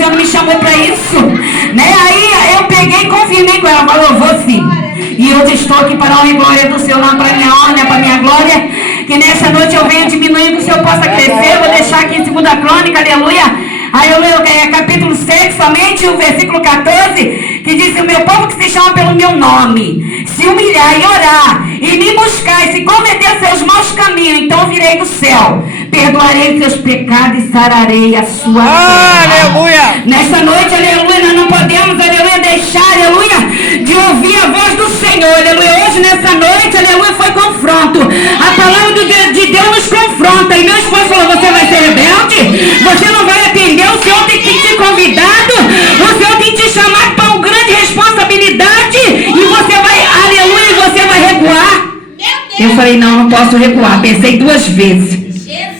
Senhor não me chamou para isso, né? Aí eu peguei e confirmei com ela, falou, eu vou sim. E hoje estou aqui para a honra e glória do Senhor, não para a minha honra, para a minha glória. Que nessa noite eu venha diminuindo, que o Senhor possa crescer. Eu vou deixar aqui em 2 Crônica, aleluia. Aí eu leio capítulo 6, somente o versículo 14, que diz, o meu povo que se chama pelo meu nome, se humilhar e orar, e me buscar, e se converter seus maus caminhos, então virei do céu, perdoarei seus pecados e sararei a sua terra. Aleluia! Nesta noite, aleluia, nós não podemos, aleluia, deixar, aleluia, de ouvir a voz do Senhor, aleluia. Hoje, nessa noite, aleluia, foi confronto. A palavra de Deus nos confronta. E meu esposo falou, você vai ser rebelde? Você não vai atender? O Senhor tem que te convidado, o Senhor tem que te chamado para uma grande responsabilidade, e você vai, aleluia, você vai recuar. Eu falei, não posso recuar. Pensei 2 vezes.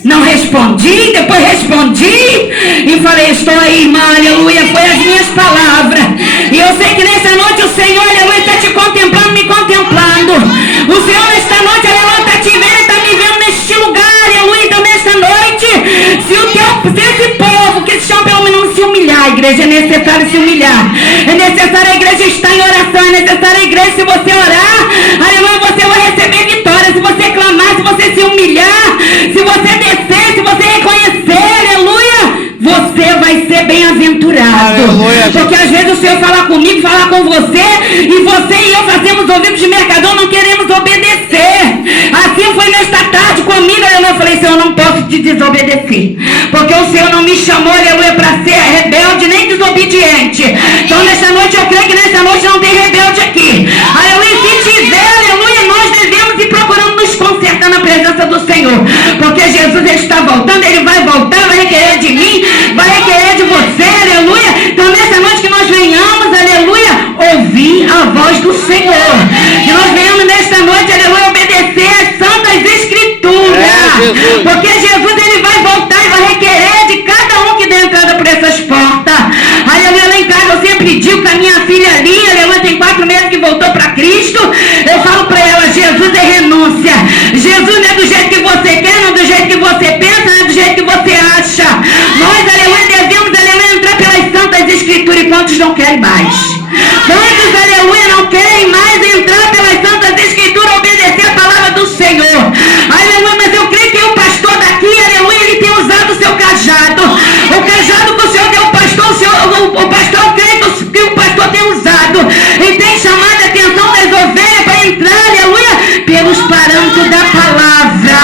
Não respondi, depois respondi e falei, estou aí, irmã, aleluia, foi as minhas palavras. E eu sei que nessa noite o Senhor, aleluia, está te contemplando, me contemplando. O Senhor nesta noite, aleluia, está te vendo, está me vendo neste lugar, aleluia. Então nesta noite, se esse povo que se chama pelo menos se humilhar, a igreja é necessário se humilhar. É necessário a igreja estar em oração, é necessário a igreja, se você orar, aleluia, você vai receber vitória. Se você clamar, se você se humilhar, se você descer, se você reconhecer, aleluia, você vai ser bem-aventurado. Porque às vezes o Senhor fala comigo, fala com você, e você e eu fazemos ouvidos de mercador, não queremos obedecer. Assim foi nesta tarde comigo, aleluia. Eu falei, Senhor, eu não posso te desobedecer, porque o Senhor não me chamou, aleluia, para ser rebelde nem desobediente. Então nesta noite, eu creio que nesta noite não tem rebelde aqui, aleluia. Se tiver, aleluia, nós devemos ir procurando nos consertar na presença do Senhor, porque Jesus está voltando, Ele vai voltar, vai requerer de mim, vai requerer de você, aleluia. Então nessa noite que nós venhamos, aleluia, ouvir a voz do Senhor, que nós venhamos nesta noite, aleluia, obedecer as santas escrituras, porque Jesus, Ele vai voltar e vai requerer de cada um que dê entrada por essas portas, aleluia. Lá em casa eu sempre digo que a minha filha ali, aleluia, tem 4 meses que voltou para Cristo. Eu falo para ela, Jesus é renúncia, Jesus não é do jeito que você quer, não é do jeito que você pensa, não é do jeito que você acha. Nós, aleluia, devemos, aleluia, entrar pelas santas escrituras. E quantos não querem mais? Quantos, aleluia, não querem mais entrar pelas santas escrituras, obedecer a palavra do Senhor? Aleluia, mas eu creio que o pastor daqui, aleluia, ele tem usado o seu cajado. O cajado que o Senhor deu ao pastor, o pastor, eu creio que o pastor tem usado e tem chamado a atenção das ovelhas para entrar, aleluia, pelos parâmetros da palavra.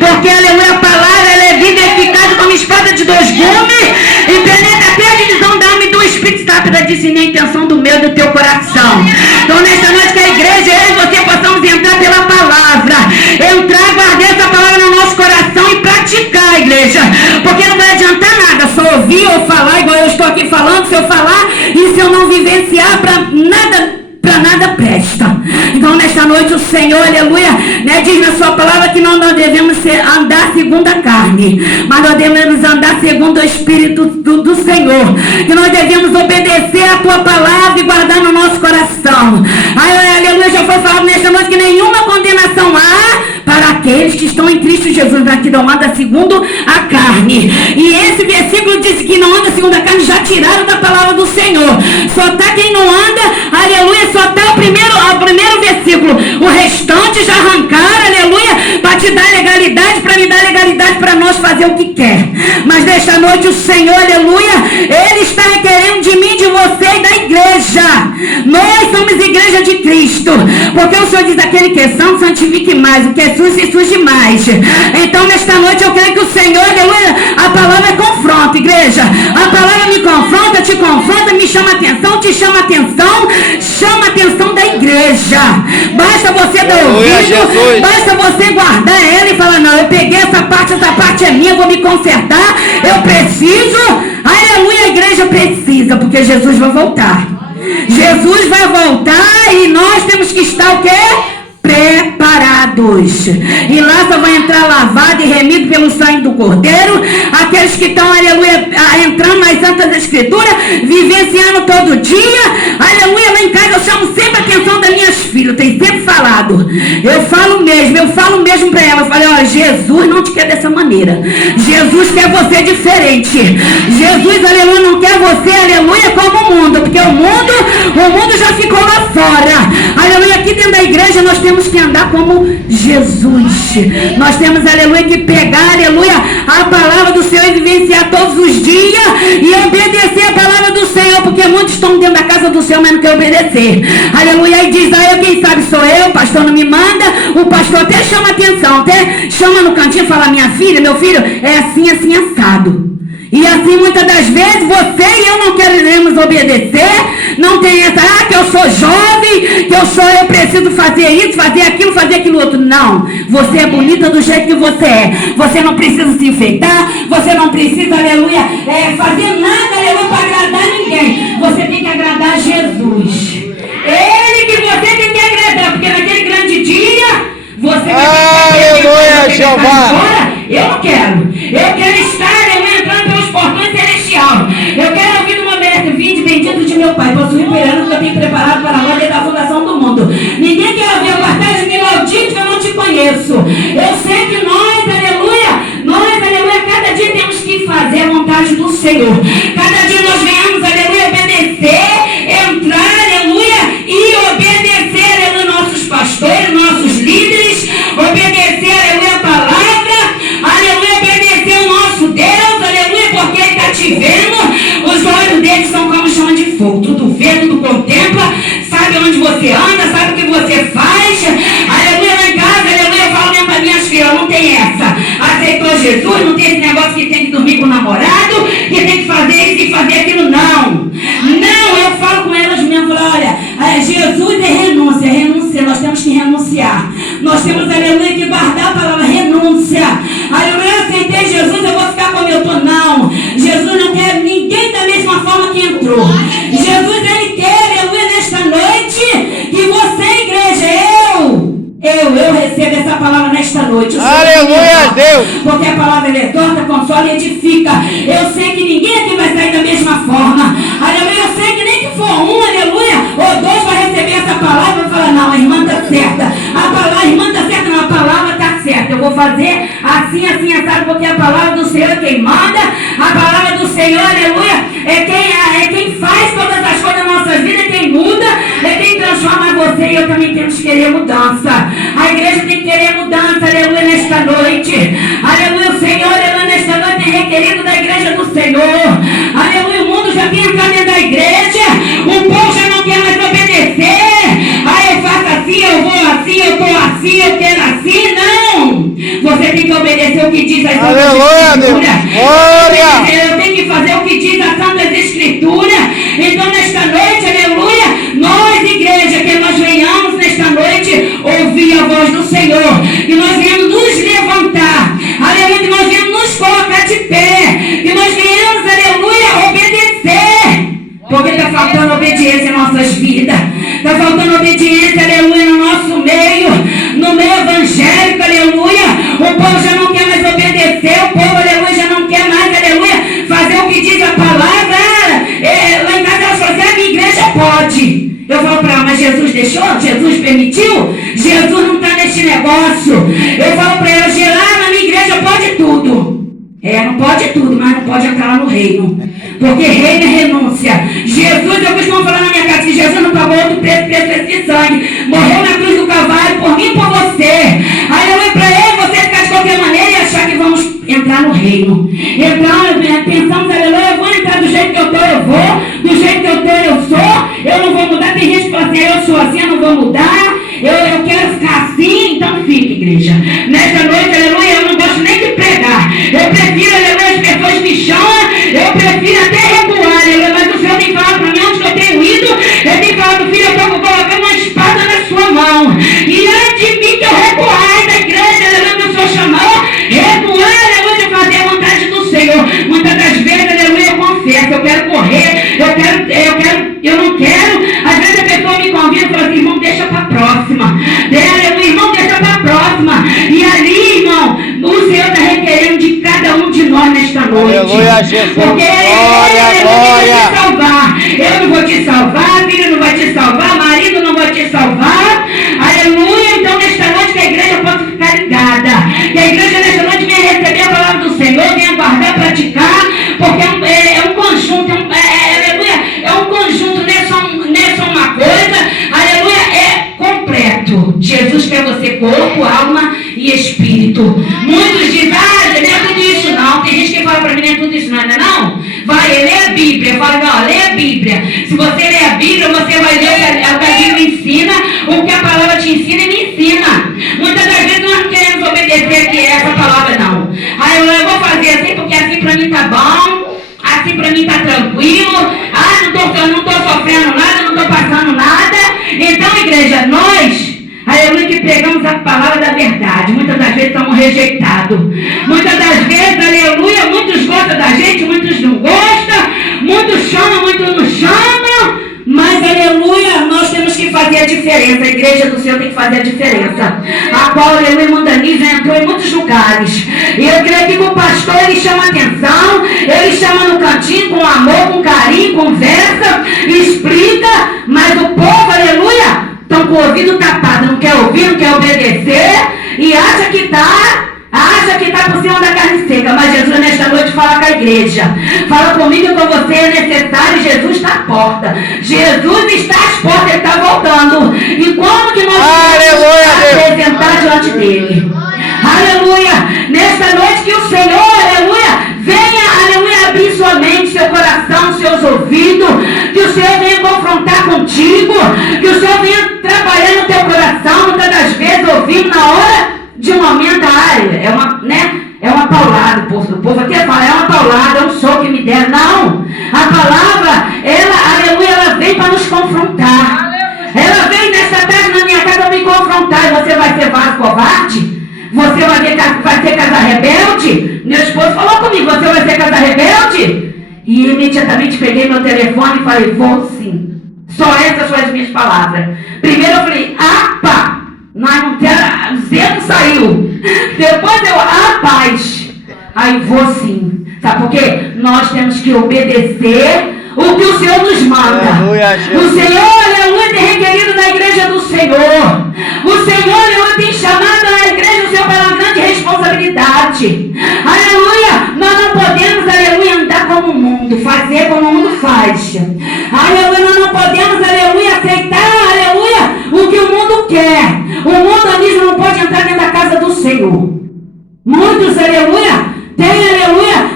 Porque, aleluia, a palavra, ela é viva e eficaz como espada de 2 gumes, e penetra até a divisão da alma e do espírito, sabe, da discernir a intenção do meu e do teu coração. Então nesta noite que a igreja, eu e você possamos entrar pela palavra, entrar, guardar essa palavra no nosso coração e praticar, igreja, porque não vai adiantar nada só ouvir ou falar igual eu estou aqui falando. Se eu falar e se eu não vivenciar, para nada presta. Então nesta noite o Senhor, aleluia, né, diz na sua palavra que não nós devemos andar segundo a carne, mas nós devemos andar segundo o Espírito do Senhor, que nós devemos obedecer a tua palavra e guardar no nosso coração. Aleluia, já foi falado nesta noite que nenhuma condenação há para aqueles que estão em Cristo Jesus, mas que não anda segundo a carne. E esse versículo diz que não anda segundo a carne, já tiraram da palavra do Senhor. Só está quem não anda, aleluia, só está o primeiro versículo. O restante já arrancaram, aleluia, para te dar legalidade, para me dar legalidade para nós fazer o que quer. Mas nesta noite o Senhor, aleluia, Ele está requerendo de mim, de você e da igreja. Nós somos igreja de Cristo, porque o Senhor diz, aquele que é santo, santifique mais, o que é sujo, se suje mais. Então nesta noite eu creio que o Senhor, aleluia, a palavra é confronto, igreja. A palavra me confronta, te confronta, me chama atenção, te chama atenção, chama atenção da igreja. Basta você dar ouvido, basta você guardar ela e falar, não, eu peguei essa parte é minha, vou me consertar, eu preciso, aleluia, a igreja precisa, porque Jesus vai voltar. Jesus vai voltar e nós temos que estar o quê? Preparados. E lá só vai entrar lavado e remido pelo sangue do Cordeiro aqueles que estão, aleluia, entrando nas Santas Escrituras, vivenciando todo dia, aleluia. Lá em casa eu chamo sempre a atenção das minhas filhas, eu tenho sempre falado, eu falo mesmo para ela, eu falei, ó, Jesus não te quer dessa maneira, Jesus quer você diferente, Jesus, aleluia, não quer você, aleluia, como o mundo, porque o mundo já ficou lá fora. Aleluia, aqui dentro da igreja nós temos que andar como Jesus. Nós temos, aleluia, que pegar, aleluia, a palavra do Senhor e vivenciar todos os dias e obedecer a palavra do Senhor, porque muitos estão dentro da casa do Senhor, mas não querem obedecer. Aleluia, e diz, quem sabe sou eu, o pastor não me manda, o pastor até chama atenção, até chama no cantinho e fala, minha filha, meu filho, é assim, assim, assado. E assim, muitas das vezes, você e eu não queremos obedecer, não tem essa, que eu sou jovem, que eu preciso fazer isso, fazer aquilo outro. Não, você é bonita do jeito que você é. Você não precisa se enfeitar, você não precisa, aleluia, fazer nada, aleluia, para agradar ninguém. Você tem que agradar Jesus. Ele que você tem que agradar, porque naquele grande dia, você vai ter que agora. Eu não quero. Eu quero estar, entrando pelos portões celestiais. Eu quero ouvir uma aberta, vinde bendito de meu Pai, possuir o reino que eu tenho preparado para a glória da fundação do mundo. Ninguém quer ouvir a parte de mim, maldito, que eu não te conheço. Eu sei que nós, aleluia, cada dia temos que fazer a vontade do Senhor. Cada dia nós venhamos, aleluia, obedecer, entrar, aleluia, e obedecer, aleluia, nossos pastores, nossos líderes, obedecer, aleluia, a palavra, aleluia, obedecer o nosso Deus, aleluia, porque Ele está te vendo, os olhos dele são como chama de fogo, tudo vê, tudo contempla, sabe onde você anda, sabe o que você faz, aleluia, lá em casa, aleluia, eu falo mesmo para minhas filhas, não tem essa, aceitou Jesus, não tem esse negócio que tem que dormir com o namorado, que tem que fazer isso e fazer aquilo, não, eu falo com elas mesmo, olha, Jesus é renúncia, nós temos que renunciar, nós temos, aleluia, que guardar a palavra renúncia, aleluia, eu aceitei Jesus, eu vou ficar como eu estou, não, Jesus não quer ninguém da mesma forma que entrou, Jesus, Ele quer, aleluia, nesta noite, que você, igreja, eu recebo essa palavra nesta noite. Aleluia, Deus! Porque a palavra ela exorta, consola e edifica. Eu sei que ninguém aqui vai sair da mesma forma. Aleluia, eu sei que nem que for um, aleluia, ou dois vai receber essa palavra e vai falar, não, a irmã está certa. A irmã está certa, não, a palavra está certa. Eu vou fazer assim, assado, porque a palavra do Senhor é quem manda. A palavra do Senhor, aleluia, é quem faz todas as coisas na nossa vida, é quem muda, é quem transforma você e eu também temos que querer mudança. A igreja tem que querer mudança, aleluia, nesta noite. Aleluia, o Senhor, aleluia, nesta noite tem requerido da igreja do Senhor. Aleluia, o mundo já tem entrado dentro da igreja. O povo já não quer mais obedecer. Eu faço assim, eu vou assim, eu estou assim, eu quero assim. Não! Você tem que obedecer o que diz as Santas Escrituras. Eu tenho que fazer o que diz as Santas Escrituras. Então, nesta noite, aleluia, nós, igreja, que nós venhamos nesta noite ouvir a voz do Senhor, que nós venhamos nos levantar, aleluia, que nós venhamos nos colocar de pé, que nós venhamos, aleluia, obedecer, porque está faltando obediência em nossas vidas, está faltando obediência, aleluia, no nosso meio, no meio evangélico, aleluia, o povo já não quer mais obedecer, o povo, aleluia, já não quer mais, aleluia, fazer o que diz a palavra. Lá em casa elas falam assim, a minha igreja pode. Eu falo para ela, mas Jesus deixou? Jesus permitiu? Jesus não está neste negócio. Eu falo para ela, lá na minha igreja pode tudo. Não pode tudo, mas não pode entrar lá no reino. Porque reino é renúncia. Jesus, eu costumo falar na minha casa que Jesus não pagou outro preço de sangue. Morreu na cruz do Calvário por mim e por você. Aleluia, para ele, você ficar de qualquer maneira e achar que vamos entrar no reino. Então, pensamos, aleluia, eu vou entrar do jeito que eu estou, eu vou. Do jeito que eu estou, eu sou. Eu não vou mudar. Tem gente que fala assim, eu sou assim, eu não vou mudar. Eu quero ficar assim, então fica, igreja. Nesta noite, aleluia, eu não gosto nem de pregar. Eu prefiro, aleluia, as pessoas me chamam, eu prefiro até recuar, aleluia, mas o Senhor tem falado para mim onde que eu tenho ido, eu tenho falado, filho, eu estou colocando uma espada na sua mão. E antes de mim que eu recuar da igreja, aleluia, que o Senhor chamou, recuar, aleluia, de fazer a vontade do Senhor. Muitas das vezes, aleluia, eu confesso, eu quero correr, eu não quero. Às vezes a pessoa me convida e fala assim, irmão, deixa para a próxima. Aleluia, irmão, deixa para a próxima. E ali, irmão, o Senhor está requerendo de cada um de nós nesta noite. Aleluia, Jesus. Porque Ele vai te salvar. Eu não vou te salvar, filho não vai te salvar, marido não vai te salvar. Aleluia, então nesta noite que a igreja possa ficar ligada. Que a igreja nesta noite venha receber a palavra do Senhor, venha guardar, praticar, porque é um conjunto, Espírito. Muitos dizem, não é tudo isso não. Tem gente que fala para mim, não é tudo isso não, não é não? Vai, lê a Bíblia. Fala, não, lê a Bíblia. Se você lê a Bíblia, você vai ler o que a Bíblia ensina, o que a palavra te ensina e me ensina. Muitas das vezes nós não queremos obedecer aqui essa palavra não. Aí eu vou fazer assim porque assim para mim tá bom, assim para mim tá tranquilo, não tô sofrendo nada, não tô passando nada. Então, igreja, nós, aleluia, que pregamos a palavra da verdade, muitas das vezes somos rejeitados. Muitas das vezes, aleluia, muitos gostam da gente, muitos não gostam, muitos chamam, muitos não chamam. Mas, aleluia, nós temos que fazer a diferença. A igreja do Senhor tem que fazer a diferença. A qual, aleluia, Mundanis já entrou em muitos lugares. E eu creio que o pastor, ele chama atenção, ele chama no cantinho, com amor, com carinho, conversa, explica. Mas o povo, aleluia, estão com o ouvido tapado, não quer ouvir, não quer obedecer. E acha que está por cima da carne seca. Mas Jesus nesta noite fala com a igreja. Fala comigo e com você, é necessário. Jesus está à porta. Jesus está às portas, ele está voltando. E como que nós vamos apresentar diante dele? Aleluia! Nesta noite que o Senhor, aleluia, venha, aleluia, abrir sua mente, seu coração, seus ouvidos. Que o Senhor venha confrontar contigo. Que o Senhor venha trabalhar no teu coração. Muitas das vezes ouvindo na hora de um momento, é uma paulada, o povo até fala, é uma paulada, é um soco que me deram. Não, a palavra, aleluia, ela vem para nos confrontar. Ela vem nesta tarde na minha casa para me confrontar. E você vai ser vaso covarde? Você vai ser casa rebelde? Meu esposo falou comigo, você vai ser casa rebelde? E imediatamente peguei meu telefone e falei, vou sim. Só essas foram as minhas palavras. Primeiro eu falei, pá. Mas não quero, Zé não saiu. Depois eu, paz. Aí vou sim. Sabe por quê? Nós temos que obedecer o que o Senhor nos manda. Aleluia, o Senhor, aleluia, tem requerido da igreja do Senhor. O Senhor, aleluia, tem chamado a igreja do Senhor para uma grande responsabilidade. Aleluia, nós não podemos, aleluia, andar como o mundo, fazer como o mundo faz. Aleluia, nós não podemos, aleluia, aceitar, aleluia, o que o mundo quer. O mundanismo não pode entrar dentro da casa do Senhor. Muitos, aleluia,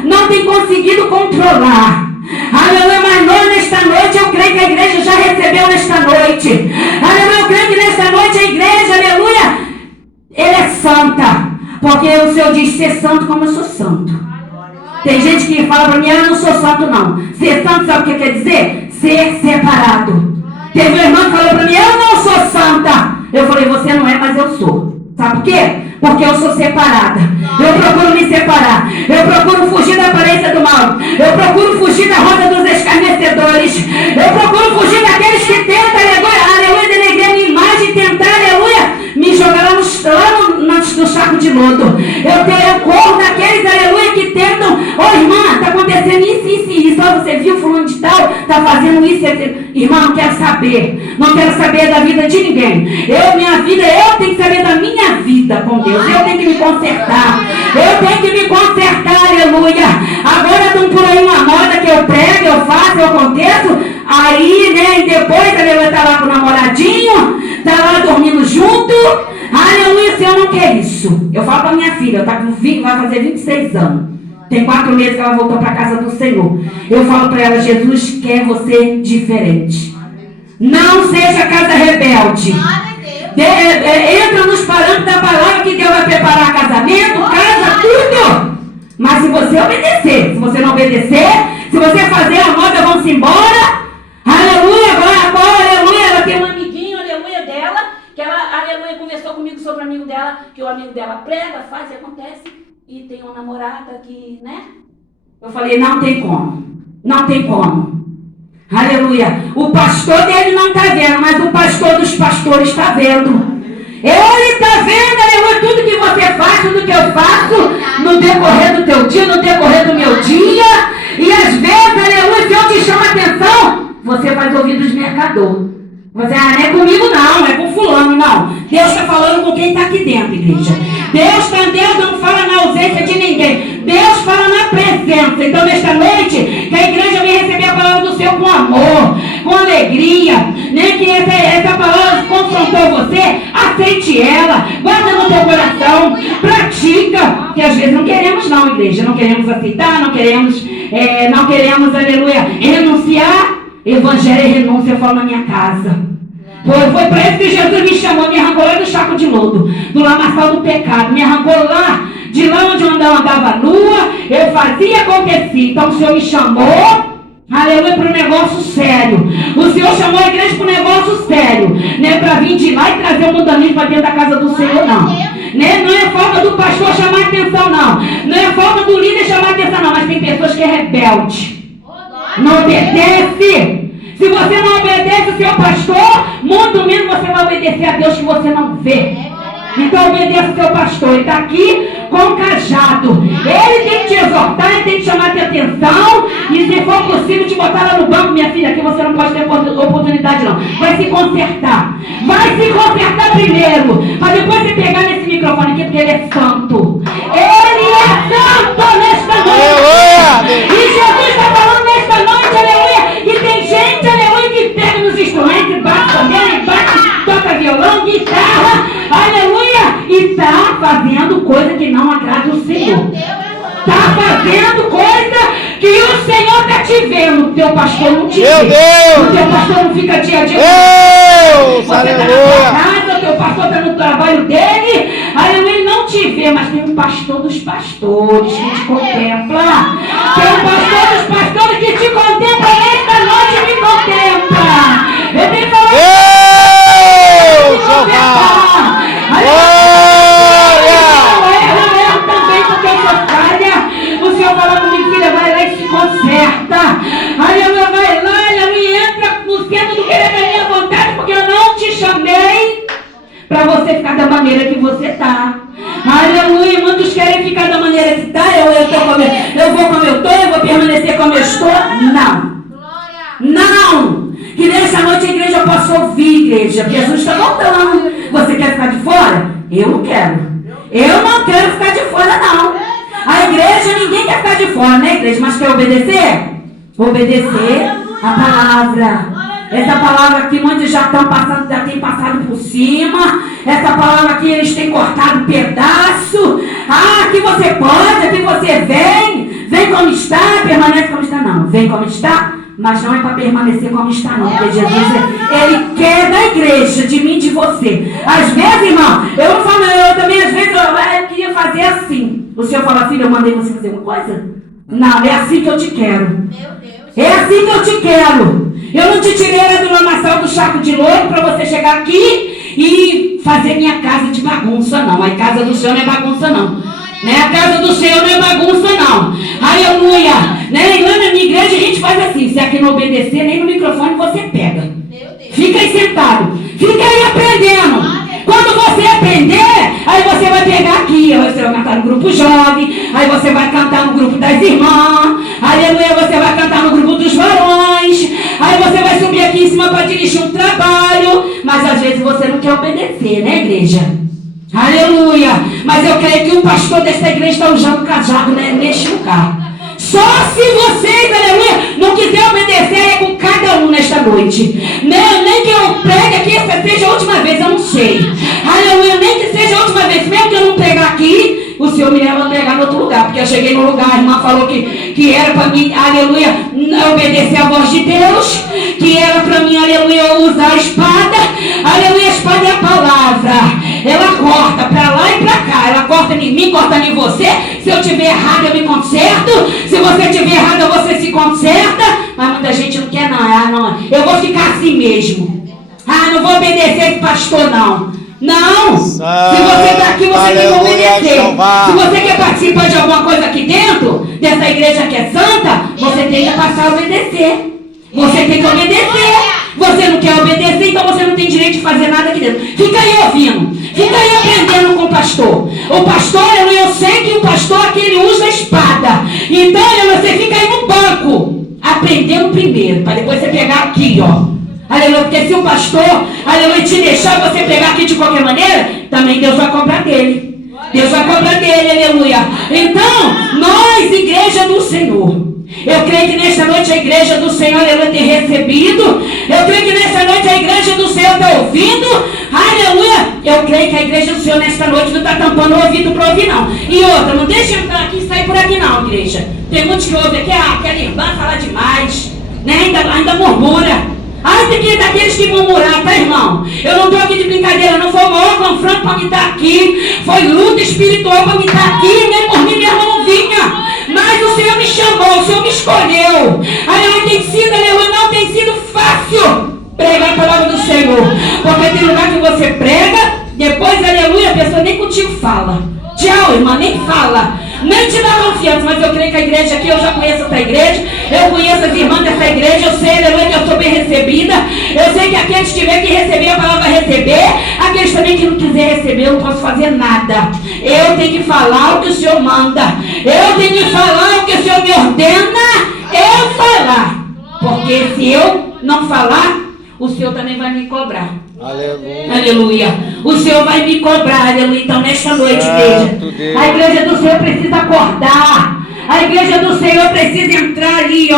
não tem conseguido controlar. Aleluia, mas nós nesta noite, eu creio que a igreja já recebeu nesta noite. Aleluia, eu creio que nesta noite a igreja, aleluia, ela é santa. Porque o Senhor diz, ser santo como eu sou santo. Tem gente que fala para mim, eu não sou santo não. Ser santo sabe o que quer dizer? Ser separado. Teve um irmão que falou para mim, eu não sou santa. Eu falei, você não é, mas eu sou. Sabe por quê? Porque eu sou separada. Eu procuro me separar. Eu procuro fugir da aparência do mal. Eu procuro fugir da roda dos escarnecedores. Eu procuro fugir daqueles que tentam, aleluia, denegrir a minha imagem e tentar, aleluia, me jogar lá no saco de lodo. Eu corro daqueles, aleluia, que tentam, irmã, está acontecendo isso. Só você viu fulano de tal, está fazendo isso. Irmã, não quero saber. Não quero saber da vida de ninguém. Eu tenho que saber da minha vida com Deus. Eu tenho que me consertar. Aleluia. Agora estão por aí uma moda que eu prego, eu faço, eu aconteço. Aí, né, e depois aleluia, tá lá com o namoradinho, tá lá dormindo junto. Aleluia, o Senhor não quer isso. Eu falo pra minha filha, vai fazer 26 anos. Tem 4 meses que ela voltou para a casa do Senhor. Eu falo para ela, Jesus quer você diferente. Não seja casa rebelde. Entra nos parâmetros da palavra que Deus vai preparar casamento, casa, tudo. Mas se você obedecer, se você não obedecer, se você fazer a moda, vamos embora. Aleluia, agora, aleluia. Ela tem um amiguinho, aleluia, dela, que ela, aleluia, conversou comigo sobre o amigo dela, que o amigo dela prega, faz e acontece. E tem uma namorada que, né? Eu falei, não tem como. Não tem como. Aleluia. O pastor dele não está vendo, mas o pastor dos pastores está vendo. Ele está vendo, aleluia, tudo que você faz, tudo que eu faço no decorrer do teu dia, no decorrer do meu dia. E às vezes, aleluia, se eu te chamo a atenção, você faz ouvidos de mercador. Você, não é comigo não, é com fulano, não. Deus está falando com quem está aqui dentro, igreja. Deus não fala na ausência de ninguém. Deus fala na presença. Então, nesta noite, que a igreja vem receber a palavra do Senhor com amor, com alegria. Nem que essa palavra confrontou você, aceite ela, guarda no teu coração, pratica, porque às vezes não queremos não, igreja, não queremos aceitar, não queremos, aleluia, renunciar. Evangelho é renúncia, eu falo na minha casa. Foi para isso que Jesus me chamou, me arrancou lá do saco de lodo, do lamaçal do pecado, me arrancou lá, de lá onde eu andava nua, eu fazia acontecer. Então o Senhor me chamou, aleluia, para um negócio sério. O Senhor chamou a igreja para um negócio sério. Não é para vir de lá e trazer o mundanismo para dentro da casa do Senhor, não. Né? Não é falta do pastor chamar atenção, não. Não é falta do líder chamar atenção, não. Mas tem pessoas que é rebelde. Não obedece. Se você não obedece o seu pastor, muito menos você vai obedecer a Deus que você não vê. Então obedeça o seu pastor. Ele está aqui com o cajado. Ele tem que te exortar, ele tem que chamar a tua atenção. E se for possível, te botar lá no banco, minha filha, aqui você não pode ter oportunidade não. Vai se consertar. Vai se consertar primeiro. Para depois você pegar nesse microfone aqui, porque ele é santo. Ele é santo nesta noite. E Jesus está falando nesta noite, aleluia. E tem gente, aleluia, que pega nos instrumentos, bate também, toca violão, guitarra, aleluia. E está fazendo coisa que não agrada o Senhor. Está fazendo coisa que o Senhor está te vendo. O teu pastor não te vê. O teu pastor não fica dia a dia. Você está na sua casa, o teu pastor está no trabalho dele. Aleluia, ele não te vê, mas tem um pastor dos pastores que te contempla. Tem um pastor dos pastores que te contempla nesta noite e me contempla. Eu tenho que falar. Também porque eu sou falha. O Senhor fala comigo, filha, vai lá e se conserta. Aleluia, vai lá, aleluia, entra no centro do querer da minha vontade, porque eu não te chamei para você ficar da maneira que você está. Aleluia, muitos querem ficar da maneira que está. Eu vou como eu estou, eu vou permanecer como eu estou. Não. Não. Que nessa noite a igreja possa ouvir, igreja. Jesus está voltando. Você quer ficar de fora? Eu não quero. Eu não quero ficar de fora, não. A igreja, ninguém quer ficar de fora, né, igreja? Mas quer obedecer? Obedecer a palavra. Essa palavra aqui, muitos já estão passando, já têm passado por cima. Essa palavra aqui, eles têm cortado um pedaço. Aqui você pode, aqui você vem. Vem como está, permanece como está. Não, vem como está. Mas não é para permanecer como está, não. Porque Jesus, ele quer da igreja, de mim e de você. Às vezes, irmão, eu não falo, eu também, às vezes, eu queria fazer assim. O Senhor fala, filho, eu mandei você fazer uma coisa? Não, é assim que eu te quero. É assim que eu te quero. Eu não te tirei do lamaçal do saco de lodo para você chegar aqui e fazer minha casa de bagunça, não. A casa do Senhor não é bagunça, não. Né? A casa do Senhor não é bagunça, não. Aleluia. Né? E lá na minha igreja a gente faz assim. Se aqui não obedecer, nem no microfone você pega. Fica aí sentado. Fica aí aprendendo. Quando você aprender, aí você vai pegar aqui. Aí você vai cantar no grupo jovem. Aí você vai cantar no grupo das irmãs. Aleluia. Você vai cantar no grupo dos varões. Aí você vai subir aqui em cima para dirigir um trabalho. Mas às vezes você não quer obedecer, né, igreja? Aleluia. Mas eu creio que o pastor desta igreja está usando o cajado, né, neste lugar. Só se vocês, aleluia, não quiser obedecer, é com cada um nesta noite. Nem que eu pregue aqui, essa seja a última vez, eu não sei. Aleluia, nem que seja a última vez, mesmo que eu não pregar aqui, o Senhor me leva a pregar em outro lugar. Porque eu cheguei no lugar, a irmã falou que era para mim, aleluia, obedecer a voz de Deus. Que era para mim, aleluia, usar a espada. Aleluia, a espada é a palavra. Ela corta para lá e para cá. Ela corta em mim, corta em você. Se eu estiver errado, eu me conserto. Se você estiver errado, você se conserta. Mas muita gente não quer, não. Eu vou ficar assim mesmo. Não vou obedecer esse pastor, não. Não. Se você está aqui, você tem que obedecer. Se você quer participar de alguma coisa aqui dentro, dessa igreja que é santa, você tem que passar a obedecer. Você tem que obedecer. Você não quer obedecer, então você não tem direito de fazer nada aqui dentro. Fica aí ouvindo. Fica aí aprendendo com o pastor. O pastor, eu sei que o pastor aqui ele usa a espada. Então, você fica aí no banco, aprendendo primeiro, para depois você pegar aqui, ó. Aleluia, porque se o pastor, aleluia, te deixar você pegar aqui de qualquer maneira, também Deus vai cobrar dele. Deus vai cobrar dele, aleluia. Então, nós, igreja do Senhor, eu creio que nesta noite a igreja do Senhor, aleluia, tem recebido. Eu creio que nesta noite a igreja do Senhor está ouvindo. Aleluia. Eu creio que a igreja do Senhor nesta noite não está tampando o ouvido para ouvir, não. E outra, não deixa eu entrar aqui e sair por aqui, não, igreja. Tem muitos que ouvem aqui, aquela irmã fala demais, né? Ainda murmura. Tem que daqueles que murmuraram, tá, irmão? Eu não estou aqui de brincadeira, não foi o maior confronto para me estar aqui. Foi luta espiritual para me estar aqui, nem por mim mesmo não vinha. Mas o Senhor me chamou, o Senhor me escolheu. Aleluia, tem sido, aleluia, não tem sido fácil pregar a palavra do Senhor. Porque tem lugar que você prega, depois, aleluia, a pessoa nem contigo fala. Tchau, irmã, nem fala. Nem te dá confiança, mas eu creio que a igreja aqui, eu já conheço essa igreja, eu conheço as irmãs dessa igreja, eu sei, aleluia, que eu sou bem recebida, eu sei que aqueles que tiver que receber a palavra vai receber, aqueles também que não quiser receber, eu não posso fazer nada. Eu tenho que falar o que o Senhor manda, eu tenho que falar o que o Senhor me ordena, eu falar, porque se eu não falar, o Senhor também vai me cobrar. Aleluia. Aleluia. O Senhor vai me cobrar, aleluia. Então nesta noite, igreja, a igreja do Senhor precisa acordar. A igreja do Senhor precisa entrar ali,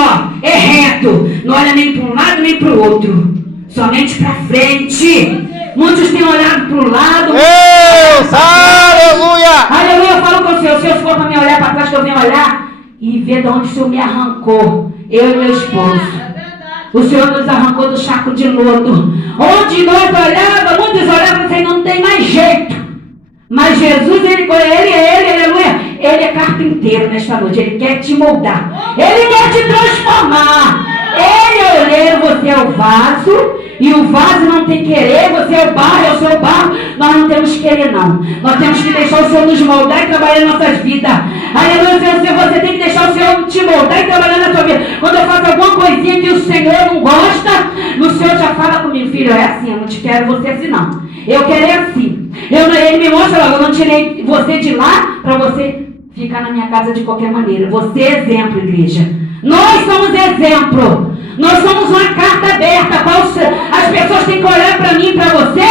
é reto. Não olha nem para um lado nem para o outro, somente para frente. Muitos têm olhado para o lado. Deus, aleluia. Aleluia, eu falo com o Senhor. Se eu for para me olhar para trás, que eu venho olhar e ver de onde o Senhor me arrancou, eu e meu esposo. O Senhor nos arrancou do charco de lodo. Onde nós olhávamos, muitos olhavam e diziam, não tem mais jeito. Mas Jesus, ele, aleluia, ele é carpinteiro nesta noite. Ele quer te moldar. Ele quer te transformar. Ele é oleiro, você é o vaso. E o vaso não tem querer, você é o barro, é o seu barro. Nós não temos que querer, não. Nós temos que deixar o Senhor nos moldar e trabalhar em nossas vidas. Aleluia, você tem que deixar o Senhor te moldar e trabalhar na sua vida. Quando eu faço alguma coisinha que o Senhor não gosta, o Senhor já fala comigo, filho, é assim, eu não te quero você assim, não. Eu quero é assim. Ele me mostra logo, eu não tirei você de lá para você ficar na minha casa de qualquer maneira. Você é exemplo, igreja. Nós somos exemplo. Nós somos uma carta aberta. As pessoas têm que olhar para mim e para você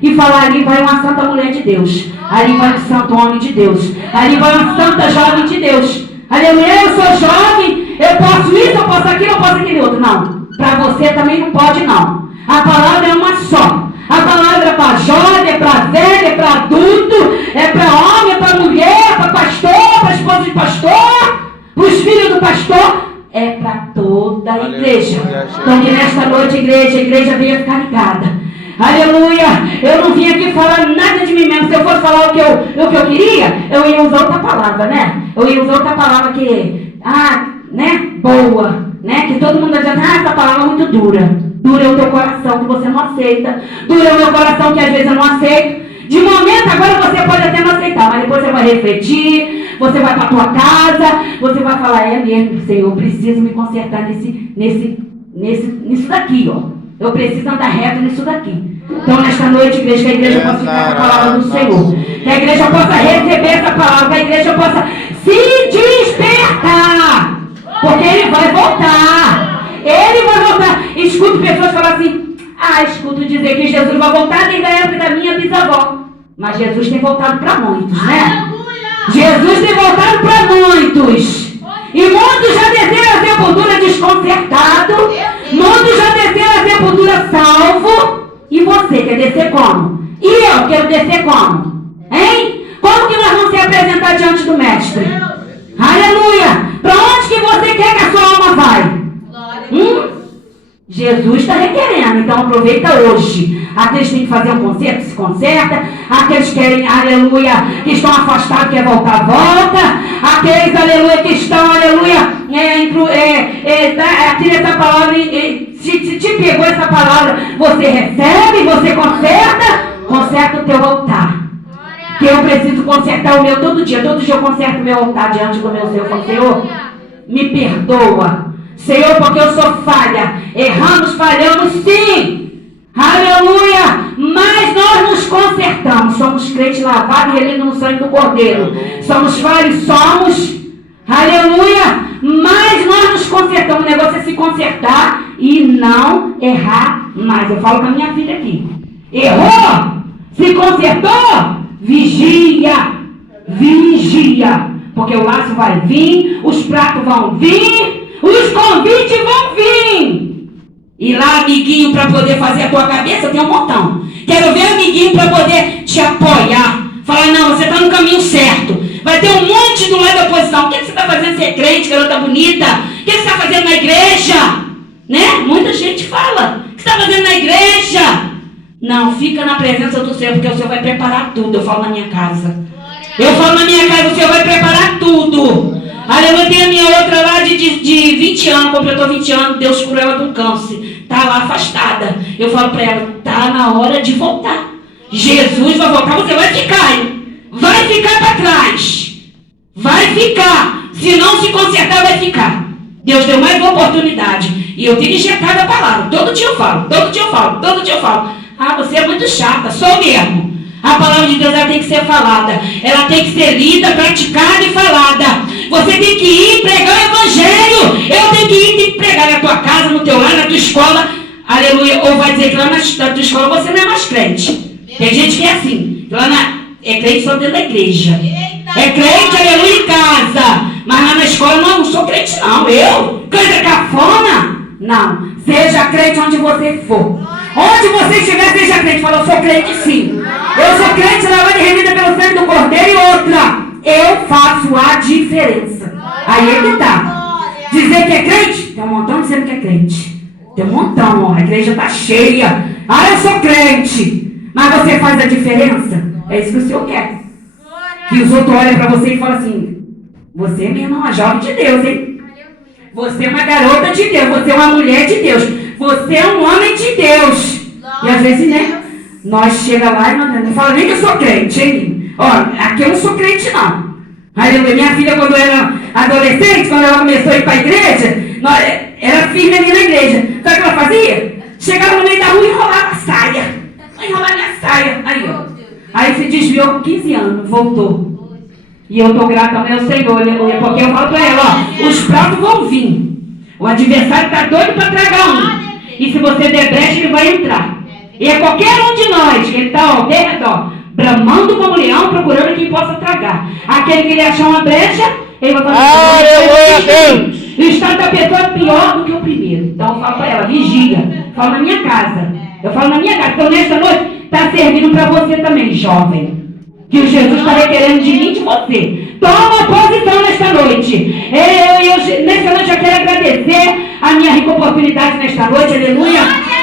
e falar, ali vai uma santa mulher de Deus. Ali vai um santo homem de Deus. Ali vai uma santa jovem de Deus. Aleluia, eu sou jovem, eu posso isso, eu posso aquilo, eu posso aquele outro. Não, para você também não pode, não. A palavra é uma só. A palavra é para jovem, é para velho, é para adulto, é para homem, é para mulher, para pastor, para esposa de pastor, para os filhos do pastor. É para toda a igreja. Então que nesta noite, a igreja venha ficar ligada. Aleluia. Eu não vim aqui falar nada de mim mesmo. Se eu fosse falar o que eu queria, eu ia usar outra palavra, né? Eu ia usar outra palavra que, né? Boa, né? Que todo mundo adianta, essa palavra é muito dura. Dura é o teu coração que você não aceita. Dura é o meu coração que às vezes eu não aceito. De momento agora você pode até não aceitar, mas depois você vai refletir, você vai para a tua casa, você vai falar, é mesmo, Senhor, eu preciso me consertar nisso daqui, Eu preciso andar reto nisso daqui. Então nesta noite, igreja, que a igreja possa ficar com a palavra do Senhor. Que a igreja possa receber essa palavra, que a igreja possa se despertar. Porque ele vai voltar. Ele vai voltar. Escuto pessoas falar assim, escuto dizer que Jesus vai voltar desde a época da minha bisavó. Mas Jesus tem voltado para muitos, né? Jesus tem voltado para muitos. E muitos já desceram a sepultura desconcertado. Muitos já desceram a sepultura salvo. E você quer descer como? E eu quero descer como? Hein? Como que nós vamos se apresentar diante do Mestre? Aleluia! Para onde que você quer que a sua alma vai? Jesus está requerendo, então aproveita hoje. Aqueles que têm que fazer um concerto, se conserta. Aqueles que querem, aleluia, que estão afastados, quer voltar, volta. Aqueles, aleluia, que estão, aleluia, aqui nessa palavra, se te pegou essa palavra, você recebe, você conserta o teu altar. Que eu preciso consertar o meu todo dia eu conserto o meu altar diante do meu Senhor. Senhor, me perdoa. Senhor, porque eu sou falha. Erramos, falhamos sim. Aleluia. Mas nós nos consertamos. Somos crentes lavados e relindo no sangue do Cordeiro. Somos falhos, somos. Aleluia. Mas nós nos consertamos. O negócio é se consertar e não errar mais. Eu falo com a minha filha aqui. Errou? Se consertou? Vigia. Vigia. Porque o laço vai vir, os pratos vão vir. Os convites vão vir. E lá, amiguinho, para poder fazer a tua cabeça, tem um montão. Quero ver amiguinho para poder te apoiar. Falar, não, você está no caminho certo. Vai ter um monte do lado da oposição. O que você está fazendo ser crente, garota bonita? O que você está fazendo na igreja? Né? Muita gente fala. O que você está fazendo na igreja? Não, fica na presença do Senhor, porque o Senhor vai preparar tudo. Eu falo na minha casa. Eu falo na minha casa, o Senhor vai preparar tudo. Aleluia, tem a minha outra lá de 20 anos, completou 20 anos, Deus curou ela do câncer. Está lá afastada. Eu falo para ela, está na hora de voltar. Jesus vai voltar, você vai ficar, hein? Vai ficar para trás. Vai ficar. Se não se consertar, vai ficar. Deus deu mais uma oportunidade. E eu tenho injetado a palavra. Todo dia eu falo, todo dia eu falo, todo dia eu falo. Ah, você é muito chata, sou mesmo. A palavra de Deus ela tem que ser falada. Ela tem que ser lida, praticada e falada. Você tem que ir pregar o evangelho. Eu tenho que ir, tem que pregar na tua casa, no teu lar, na tua escola. Aleluia. Ou vai dizer que lá na tua escola você não é mais crente. Tem gente que é assim. É crente só dentro da igreja. É crente, aleluia, em casa. Mas lá na escola, não sou crente não. Eu? Crente cafona? Não. Seja crente onde você for. Onde você estiver, seja crente. Fala, eu sou crente sim. Eu sou crente, lavada e remida pelo sangue do Cordeiro. E outra, eu faço a diferença. Aí é que tá. Dizer que é crente, tem um montão dizendo que é crente. Tem um montão, ó. A igreja tá cheia. Ah, eu sou crente. Mas você faz a diferença? É isso que o Senhor quer. Que os outros olham para você e falam assim, você mesmo é uma jovem de Deus, hein? Você é uma garota de Deus. Você é uma mulher de Deus. Você é um homem de Deus. E às vezes, né? Nós chega lá e não fala nem que eu sou crente, hein? Ó, aqui eu não sou crente, não. Aleluia. Minha filha, quando era adolescente, quando ela começou a ir para a igreja, era firme ali na igreja. Sabe o que ela fazia? Chegava no meio da rua e enrolava a saia. Enrolar minha saia. Aí, ó. Aí se desviou com 15 anos, voltou. E eu estou grata ao meu Senhor, aleluia. Porque eu falo para ela, ó, os pratos vão vir. O adversário está doido para tragar um. E se você der brecha, ele vai entrar. E é qualquer um de nós que ele está ao redor, bramando como leão, procurando quem possa tragar. Aquele que ele achar uma brecha, ele vai falar, aleluia, Deus. O estado da pessoa é pior do que o primeiro. Então eu falo para ela, vigia. Eu falo na minha casa. Eu falo na minha casa. Então nesta noite está servindo para você também, jovem. Que o Jesus está requerendo de mim e de você. Toma posição nesta noite. Nesta noite eu quero agradecer a minha rica oportunidade nesta noite. Aleluia.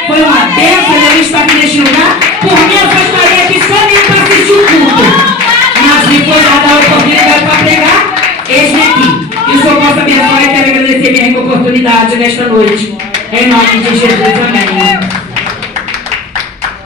Foi uma bênção, aleluia, estar aqui neste lugar. Por mim eu gostaria aqui só mesmo para assistir o culto. Mas me foi dada a oportunidade para pregar, eis-me aqui. Que o Senhor possa abençoar e quero agradecer a minha rica oportunidade nesta noite. Em nome de Jesus, amém.